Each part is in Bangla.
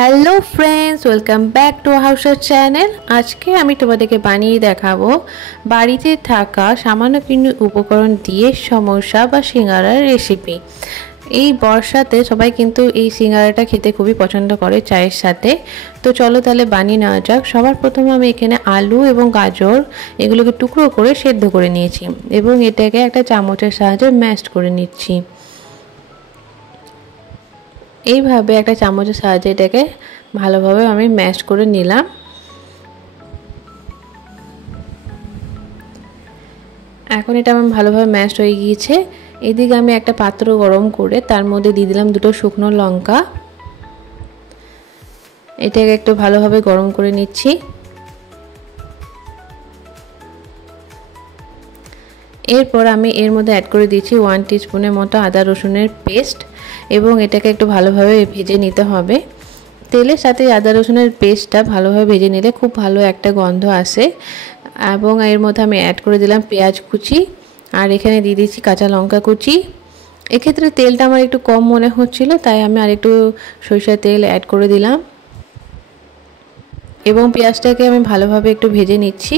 Hello friends, welcome back to হাউসার চ্যানেল। আজকে আমি তোমাদেরকে বানিয়ে দেখাবো বাড়িতে থাকা সামান্য কিছু উপকরণ দিয়ে সমোসা বা সিঙ্গারার রেসিপি। এই বর্ষাতে সবাই কিন্তু এই সিঙ্গারাটা খেতে খুবই পছন্দ করে চায়ের সাথে। তো চলো তাহলে বানিয়ে নেওয়া যাক। সবার প্রথমে আমি এখানে আলু এবং গাজর এগুলোকে টুকরো করে সেদ্ধ করে নিয়েছি এবং এটাকে একটা চামচের সাহায্যে ম্যাশ করে নিচ্ছি। এইভাবে একটা চামচের সাহায্যে এটাকে ভালোভাবে আমি ম্যাশ করে নিলাম। এখন এটা আমার ভালোভাবে ম্যাশ হয়ে গিয়েছে। এদিকে আমি একটা পাত্র গরম করে তার মধ্যে দিয়ে দিলাম দুটো শুকনো লঙ্কা। এটাকে একটু ভালোভাবে গরম করে নিচ্ছি। এরপর আমি এর মধ্যে অ্যাড করে দিচ্ছি 1 টিস্পুনের মতো আদা রসুনের পেস্ট এবং এটাকে একটু ভালোভাবে ভেজে নিতে হবে। তেলের সাথে আদা রসুনের পেস্টটা ভালোভাবে ভেজে নিলে খুব ভালো একটা গন্ধ আসে। এবং এর মধ্যে আমি অ্যাড করে দিলাম পেঁয়াজ কুচি আর এখানে দিয়ে দিচ্ছি কাঁচা লঙ্কা কুচি। এক্ষেত্রে তেলটা আমার একটু কম মনে হচ্ছিল, তাই আমি আরেকটু সরিষার তেল অ্যাড করে দিলাম এবং পেঁয়াজটাকে আমি ভালোভাবে একটু ভেজে নিচ্ছি।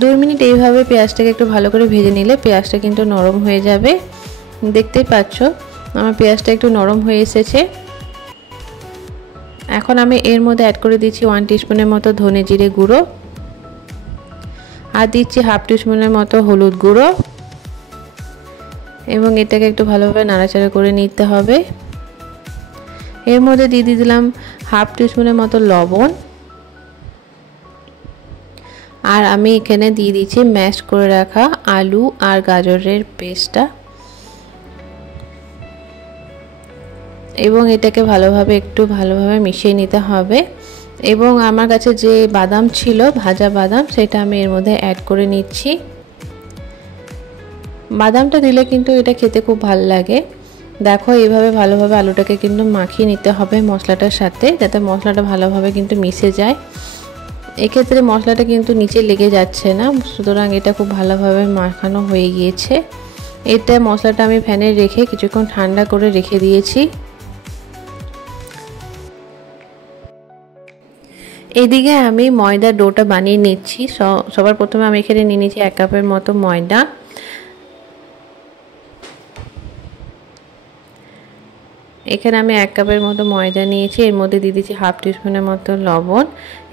দু মিনিট এইভাবে পেঁয়াজটাকে একটু ভালো করে ভেজে নিলে পেঁয়াজটা কিন্তু নরম হয়ে যাবে। দেখতেই পাচ্ছ আমার পেঁয়াজটা একটু নরম হয়ে এসেছে। এখন আমি এর মধ্যে অ্যাড করে দিচ্ছি 1 টিস্পুনের মতো ধনে জিরে গুঁড়ো আর দিচ্ছি হাফ টিস্পুনের মতো হলুদ গুঁড়ো এবং এটাকে একটু ভালোভাবে নাড়াচাড়া করে নিতে হবে। এর মধ্যে দিয়ে দিলাম হাফ টিস্পুনের মতো লবণ আর আমি এখানে দিয়ে দিচ্ছি ম্যাশ করে রাখা আলু আর গাজরের পেস্টটা এবং এটাকে একটু ভালোভাবে মিশিয়ে নিতে হবে। এবং আমার কাছে যে বাদাম ছিল, ভাজা বাদাম, সেটা আমি এর মধ্যে অ্যাড করে নিচ্ছি। বাদামটা দিলে কিন্তু এটা খেতে খুব ভালো লাগে। দেখো এইভাবে ভালোভাবে আলুটাকে কিন্তু মাখিয়ে নিতে হবে মশলাটার সাথে, যাতে মশলাটা ভালোভাবে কিন্তু মিশে যায়। এক্ষেত্রে মশলাটা কিন্তু নিচে লেগে যাচ্ছে না, সুতরাং এটা খুব ভালোভাবে মাখানো হয়ে গিয়েছে। এটা মশলাটা আমি ফ্যানে রেখে কিছুক্ষণ ঠান্ডা করে রেখে দিয়েছি। এদিকে আমি ময়দার ডোটা বানিয়ে নিচ্ছি। সবার প্রথমে আমি এখানে নিয়ে নিচ্ছি 1 কাপের মতো ময়দা। এখানে আমি 1 কাপের মতো ময়দা নিয়েছি। এর মধ্যে দিয়ে দিচ্ছি হাফ টিস্পুনের মতো লবণ।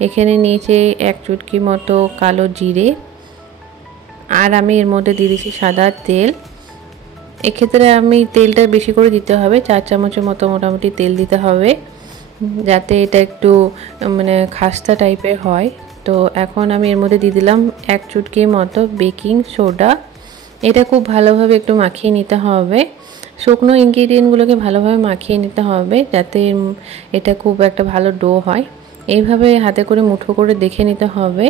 এখানে নিয়েছি 1 চুটকি মতো কালো জিরে আর আমি এর মধ্যে দিয়ে দিচ্ছি সাদা তেল। এক্ষেত্রে আমি তেলটা বেশি করে দিতে হবে, 4 চামচের মতো মোটামুটি তেল দিতে হবে, যাতে এটা একটু খাস্তা টাইপের হয়। তো এখন আমি এর মধ্যে দিয়ে দিলাম 1 চুটকি মতো বেকিং সোডা। এটা খুব ভালোভাবে একটু মাখিয়ে নিতে হবে। শুকনো ইনগ্রিডিয়েন্টগুলোকে ভালোভাবে মাখিয়ে নিতে হবে যাতে এটা খুব একটা ভালো ডো হয়। এইভাবে হাতে করে মুঠো করে দেখে নিতে হবে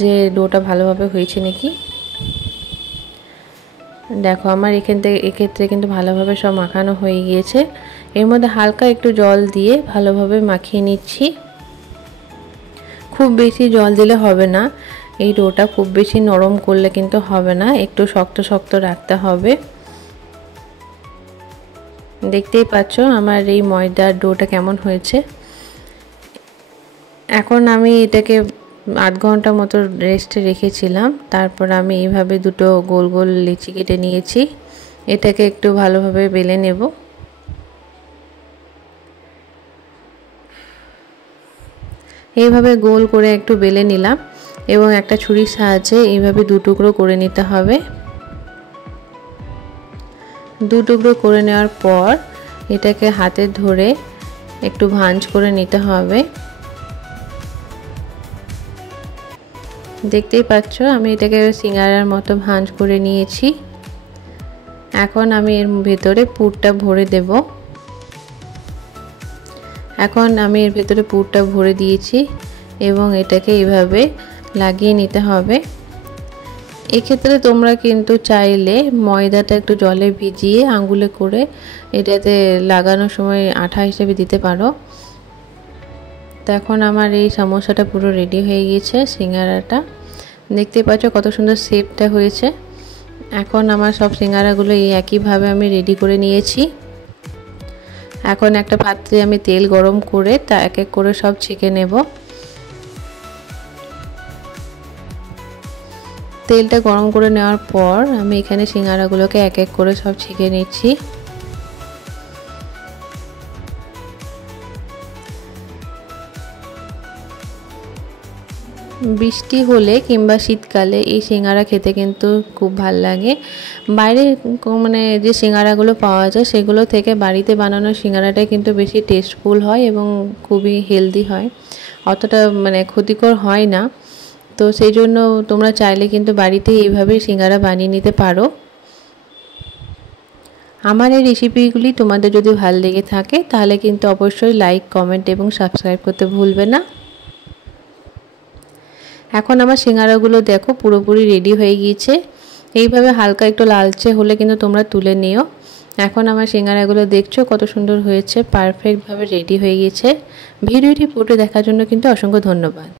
যে ডোটা ভালোভাবে হয়েছে নাকি। দেখো আমার এক্ষেত্রে কিন্তু ভালোভাবে সব মাখানো হয়ে গিয়েছে। এর মধ্যে হালকা একটু জল দিয়ে ভালোভাবে মাখিয়ে নিচ্ছি। খুব বেশি জল দিলে হবে না, এই ডোটা খুব বেশি নরম করলে কিন্তু হবে না, একটু শক্ত শক্ত রাখতে হবে। দেখতেই পাচ্ছ আমার এই ময়দার ডোটা কেমন হয়েছে। এখন আমি এটাকে 8 ঘন্টা মতো রেস্টে রেখেছিলাম। তারপর আমি এইভাবে দুটো গোল গোল লিচি কেটে নিয়েছি। এটাকে একটু ভালোভাবে বেলে নেব। এইভাবে গোল করে একটু বেলে নিলাম এবং একটা ছুরির সাহায্যে এইভাবে 2 টুকরো করে নিতে হবে। 2 টুকরো করে নেওয়ার পর এটাকে হাতে ধরে একটু ভাঁজ করে নিতে হবে। দেখতেই পাচ্ছ আমি এটাকে সিঙ্গারার মতো ভাঁজ করে নিয়েছি। এখন আমি এর ভেতরে পুরটা ভরে দেব। এখন আমি এর ভেতরে পুরটা ভরে দিয়েছি এবং এটাকে এইভাবে লাগিয়ে নিতে হবে। এক্ষেত্রে তোমরা কিন্তু চাইলে ময়দাটা একটু জলে ভিজিয়ে আঙ্গুলে করে এটাতে লাগানোর সময় আঠা হিসেবে দিতে পারো। তো এখন আমার এই সমোসাটা পুরো রেডি হয়ে গিয়েছে। সিঙ্গারাটা দেখতে পাচ্ছ কত সুন্দর শেপটা হয়েছে। এখন আমার সব সিঙ্গারাগুলো এই একইভাবে আমি রেডি করে নিয়েছি। এখন একটা পাত্রে আমি তেল গরম করে তা এক এক করে সব ছেঁকে নেব। তেলটা গরম করে নেওয়ার পর আমি এখানে সিঙ্গারাগুলোকে এক এক করে সব ছেঁকে নিচ্ছি। বৃষ্টি হলে কিংবা শীতকালে এই সিঙ্গারা খেতে কিন্তু খুব ভাল লাগে। বাইরে মানে যে সিঙ্গারাগুলো পাওয়া যায় সেগুলো থেকে বাড়িতে বানানো সিঙ্গারাটাই কিন্তু বেশি টেস্টফুল হয় এবং খুবই হেলদি হয়, অতটা মানে ক্ষতিকর হয় না। তো সেই জন্য তোমরা চাইলে কিন্তু বাড়িতে এইভাবে সিঙ্গারা বানিয়ে নিতে পারো। আমার এই রেসিপিগুলি তোমাদের যদি ভালো লেগে থাকে তাহলে কিন্তু অবশ্যই লাইক, কমেন্ট এবং সাবস্ক্রাইব করতে ভুলবে না। এখন আমার সিঙ্গারাগুলো দেখো পুরোপুরি রেডি হয়ে গিয়েছে। এইভাবে হালকা একটু লালচে হলে কিন্তু তোমরা তুলে নিও। এখন আমার সিঙ্গারাগুলো দেখছো কত সুন্দর হয়েছে, পারফেক্টভাবে রেডি হয়ে গিয়েছে। ভিডিওটি পুরো দেখার জন্য কিন্তু অসংখ্য ধন্যবাদ।